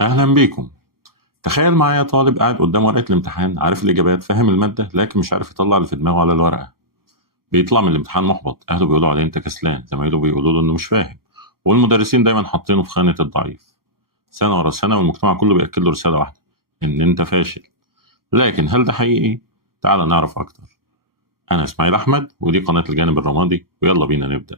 أهلا بيكم. تخيل معايا طالب قاعد قدام ورقة الامتحان، عارف الإجابات، فاهم المادة، لكن مش عارف يطلع اللي في دماغه على الورقة. بيطلع من الامتحان محبط، أهله بيقولوا عليه أنت كسلان، زمايله بيقولوا له إنه مش فاهم، والمدرسين دايما حاطينه في خانة الضعيف. سنة ورا سنة والمجتمع كله بيأكد له رسالة واحدة: إن أنت فاشل. لكن هل ده حقيقي؟ تعال نعرف أكتر. أنا إسماعيل أحمد ودي قناة الجانب الرمادي، ويلا بينا نبدأ.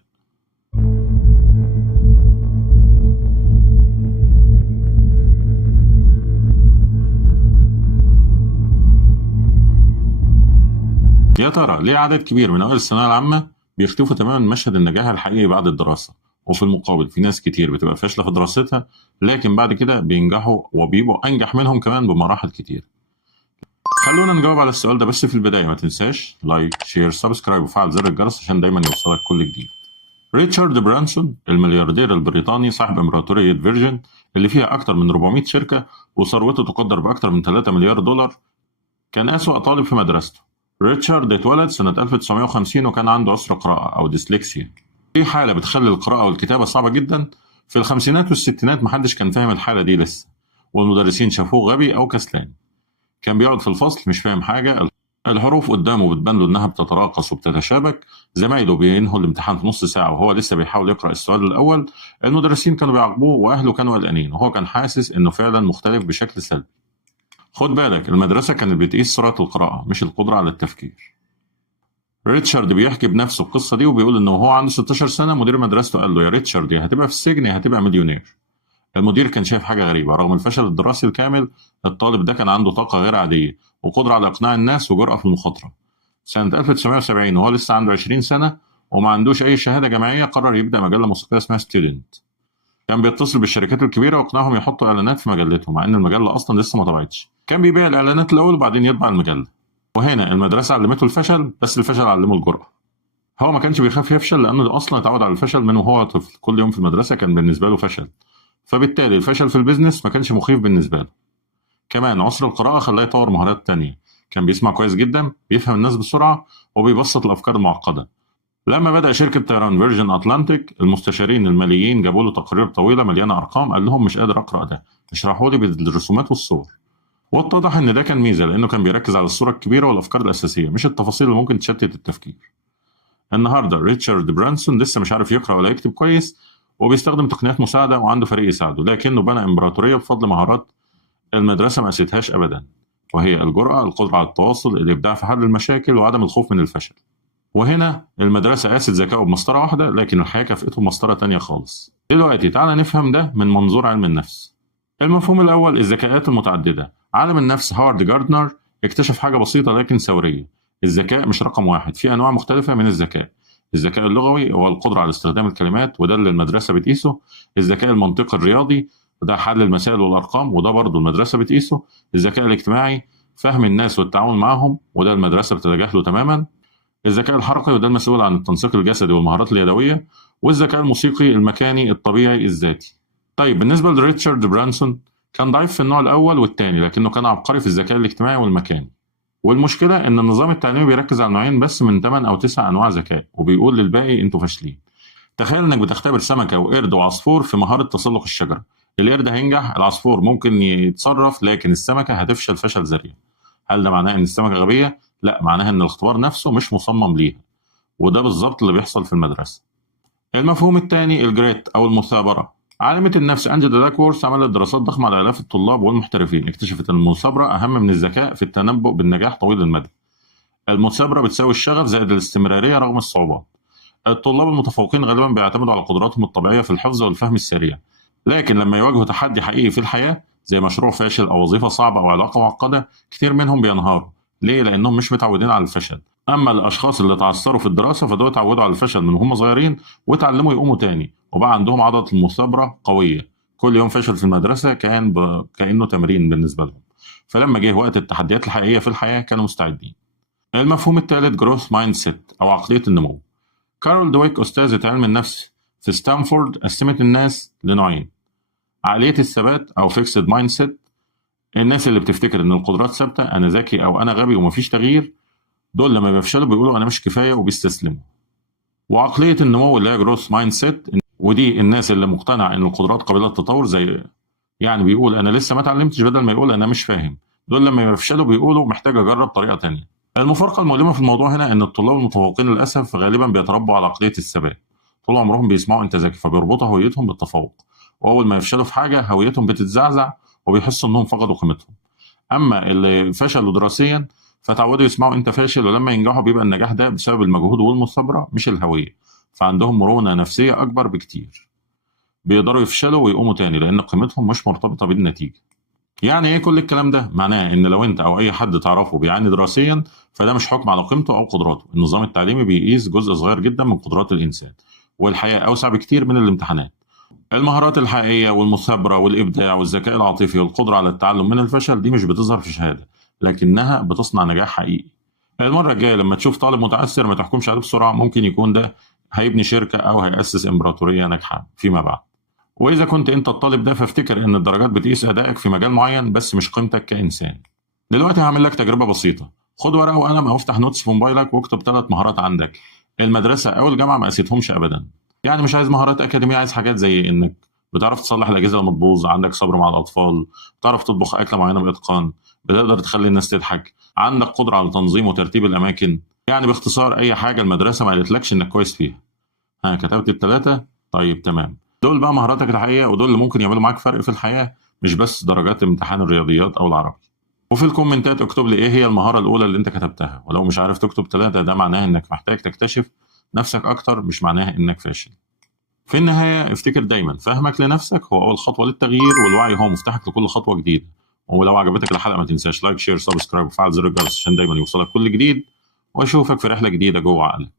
يا ترى ليه عدد كبير من أوائل الثانوية العامة بيختفوا تماما من مشهد النجاح الحقيقي بعد الدراسة، وفي المقابل في ناس كتير بتبقى فاشلة في دراستها لكن بعد كده بينجحوا وبيبقوا أنجح منهم كمان بمراحل كتير؟ خلونا نجاوب على السؤال ده، بس في البداية ما تنساش لايك شير سبسكرايب وفعل زر الجرس عشان دايما يوصلك كل جديد. ريتشارد برانسون الملياردير البريطاني صاحب إمبراطورية فيرجن اللي فيها أكتر من 400 شركة وثروته تقدر بأكتر من 3 مليار دولار، كان أسوأ طالب في مدرسته. ريتشارد اتولد سنة 1950 وكان عنده عسر قراءة أو ديسلكسيا. دي حالة بتخلي القراءة والكتابة صعبة جدا. في الخمسينات والستينات محدش كان فاهم الحالة دي لسه، والمدرسين شافوه غبي أو كسلان. كان بيقعد في الفصل مش فاهم حاجة، الحروف قدامه بتبان له إنها بتتراقص وبتتشابك، زمايله بينهوا الامتحان في نص ساعة وهو لسه بيحاول يقرأ السؤال الأول، المدرسين كانوا بيعاقبوه وأهله كانوا قلقانين، وهو كان حاسس إنه فعلا مختلف بشكل سلبي. خد بالك، المدرسة كانت بتقيس سرعة القراءة مش القدرة على التفكير. ريتشارد بيحكي بنفسه القصة دي وبيقول إنه وهو عنده 16 سنة مدير مدرسته قال له: يا ريتشارد، يا هتبقى في السجن يا هتبقى مليونير. المدير كان شايف حاجة غريبة، رغم الفشل الدراسي الكامل الطالب ده كان عنده طاقة غير عادية وقدرة على إقناع الناس وجرأة في المخاطرة. سنة 1970 وهو لسه عنده 20 سنة وما عندوش أي شهادة جامعية، قرر يبدأ مجلة موسيقية اسمها ستودنت. كان بيتصل بالشركات الكبيرة ويقنعهم يحطوا إعلانات في مجلتهم مع إن المجلة أصلا لسه ما طبعتش. كان بيبيع الإعلانات الأول وبعدين يطبع المجلة. وهنا المدرسة علمته الفشل، بس الفشل علمه الجرأة. هو ما كانش بيخاف يفشل لأنه أصلا اتعود على الفشل من وهو طفل، كل يوم في المدرسة كان بالنسبة له فشل، فبالتالي الفشل في البيزنس ما كانش مخيف بالنسبة له. كمان عسر القراءة خلاه يطور مهارات تانية، كان بيسمع كويس جدا، بيفهم الناس بسرعة وبيبسط الأفكار المعقدة. لما بدأ شركة طيران فيرجن أتلانتيك، المستشارين الماليين جابوا له تقارير طويلة مليانة أرقام، قال لهم: مش قادر أقرأ ده، اشرحوا لي بالرسومات والصور. واتضح إن ده كان ميزة لأنه كان بيركز على الصورة الكبيرة والأفكار الأساسية مش التفاصيل اللي ممكن تشتت التفكير. النهارده ريتشارد برانسون لسه مش عارف يقرأ ولا يكتب كويس وبيستخدم تقنيات مساعدة وعنده فريق يساعده، لكنه بنى إمبراطورية بفضل مهارات المدرسة ما قاستهاش أبدا، وهي الجرأة، القدرة على التواصل، الإبداع في حل المشاكل، وعدم الخوف من الفشل. وهنا المدرسة قاست ذكائه بمسطرة واحدة، لكن الحياة كافئته بمسطرة تانية خالص. دلوقتي تعالى نفهم ده من منظور علم النفس. المفهوم الأول: الذكاءات المتعددة. عالم النفس هوارد جاردنر اكتشف حاجة بسيطة لكن ثورية: الذكاء مش رقم واحد، في أنواع مختلفة من الذكاء. الذكاء اللغوي هو القدرة على استخدام الكلمات وده اللي المدرسة بتقيسه. الذكاء المنطقي الرياضي وده حل المسائل والأرقام وده برضه المدرسة بتقيسه. الذكاء الاجتماعي فهم الناس والتعامل معهم وده المدرسة بتتجاهله تماما. الذكاء الحركي وده المسؤول عن التنسيق الجسدي والمهارات اليدوية. والذكاء الموسيقي المكاني الطبيعي الذاتي. طيب بالنسبة لريتشارد برانسون، كان ضعيف في النوع الأول والتاني لكنه كان عبقري في الذكاء الاجتماعي والمكاني. والمشكلة إن النظام التعليمي بيركز على نوعين بس من 8 أو 9 أنواع ذكاء وبيقول للباقي أنتوا فاشلين. تخيل إنك بتختبر سمكة وقرد وعصفور في مهارة تسلق الشجرة. القرد هينجح، العصفور ممكن يتصرف، لكن السمكة هتفشل فشل ذريع. هل ده معناه إن السمكة غبية؟ لا، معناها إن الاختبار نفسه مش مصمم ليها، وده بالظبط اللي بيحصل في المدرسة. المفهوم الثاني: الجريت أو المثابرة. عالمة النفس أنجيلا داكورث عملت دراسات ضخمة على آلاف الطلاب والمحترفين، اكتشفت أن المثابرة أهم من الذكاء في التنبؤ بالنجاح طويل المدى. المثابرة بتساوي الشغف زائد الاستمرارية رغم الصعوبات. الطلاب المتفوقين غالبا بيعتمدوا على قدراتهم الطبيعية في الحفظ والفهم السريع، لكن لما يواجهوا تحدي حقيقي في الحياة زي مشروع فاشل أو وظيفة صعبة أو علاقة معقدة، كتير منهم بينهاروا. ليه؟ لأنهم مش متعودين على الفشل. أما الأشخاص اللي تعثروا في الدراسة فدول اتعودوا على الفشل من وهم صغيرين وتعلموا يقوموا تاني وبقى عندهم عضلة المثابرة قوية. كل يوم فشل في المدرسة كأنه تمرين بالنسبة لهم، فلما جه وقت التحديات الحقيقية في الحياة كانوا مستعدين. المفهوم الثالث: جروث مايند سيت أو عقلية النمو. كارول دويك أستاذة علم النفس في ستانفورد قسمت الناس لنوعين: عقلية الثبات أو فيكسد مايند سيت، الناس اللي بتفتكر إن القدرات ثابتة، أنا ذكي أو أنا غبي ومفيش تغيير، دول لما بيفشلوا بيقولوا أنا مش كفاية وبيستسلموا. وعقلية النمو اللي هي جروث مايند سيت، ودي الناس اللي مقتنعة إن القدرات قابلة للتطور، زي يعني بيقول انا لسه ما اتعلمتش بدل ما يقول انا مش فاهم. دول لما يفشلوا بيقولوا محتاج اجرب طريقه تانية. المفارقه المؤلمه في الموضوع هنا ان الطلاب المتفوقين للاسف غالبا بيتربوا على عقليه الثبات. طول عمرهم بيسمعوا انت ذكي فبيربطوا هويتهم بالتفوق، واول ما يفشلوا في حاجه هويتهم بتتزعزع وبيحسوا انهم فقدوا قيمتهم. اما اللي فشلوا دراسيا فتعودوا يسمعوا انت فاشل، ولما ينجحوا بيبقى النجاح ده بسبب المجهود والمثابره مش الهويه. فعندهم مرونه نفسيه اكبر بكتير، بيقدروا يفشلوا ويقوموا تاني لان قيمتهم مش مرتبطه بالنتيجه. يعني ايه كل الكلام ده؟ معناه ان لو انت او اي حد تعرفه بيعاني دراسيا فده مش حكم على قيمته او قدراته. النظام التعليمي بيقيس جزء صغير جدا من قدرات الانسان، والحياه اوسع بكتير من الامتحانات. المهارات الحقيقيه والمثابره والابداع والذكاء العاطفي والقدره على التعلم من الفشل دي مش بتظهر في شهاده، لكنها بتصنع نجاح حقيقي. المره الجايه لما تشوف طالب متعثر ما تحكمش عليه بسرعه، ممكن يكون ده هيبني شركه او هيأسس امبراطوريه ناجحه فيما بعد. وإذا كنت أنت الطالب ده فافتكر إن الدرجات بتقيس أدائك في مجال معين بس مش قيمتك كإنسان. دلوقتي هعمل لك تجربة بسيطة. خد ورقة وقلم أو افتح نوتس في موبايلك واكتب 3 مهارات عندك المدرسة أو الجامعة ما قاستهمش أبدا. يعني مش عايز مهارات أكاديمية، عايز حاجات زي إنك بتعرف تصلح الأجهزة لما تبوظ، عندك صبر مع الأطفال، بتعرف تطبخ أكلة معينة بإتقان، بتقدر تخلي الناس تضحك، عندك قدرة على تنظيم وترتيب الأماكن. يعني باختصار أي حاجة المدرسة ما قالتلكش إنك كويس فيها. ها، كتبت ال3؟ طيب تمام. دول بقى مهاراتك الحقيقية ودول اللي ممكن يعملوا معاك فرق في الحياة، مش بس درجات امتحان الرياضيات أو العربي. وفي الكومنتات اكتب لي إيه هي المهارة الأولى اللي أنت كتبتها، ولو مش عارف تكتب 3 ده معناه إنك محتاج تكتشف نفسك أكتر، مش معناه إنك فاشل. في النهاية افتكر دايما فهمك لنفسك هو أول خطوة للتغيير، والوعي هو مفتاحك لكل خطوة جديدة. ولو عجبتك الحلقة ما تنساش لايك شير سبسكرايب وفعل زر الجرس عشان دايما يوصلك كل جديد، وأشوفك في رحلة جديدة جوه عقلك.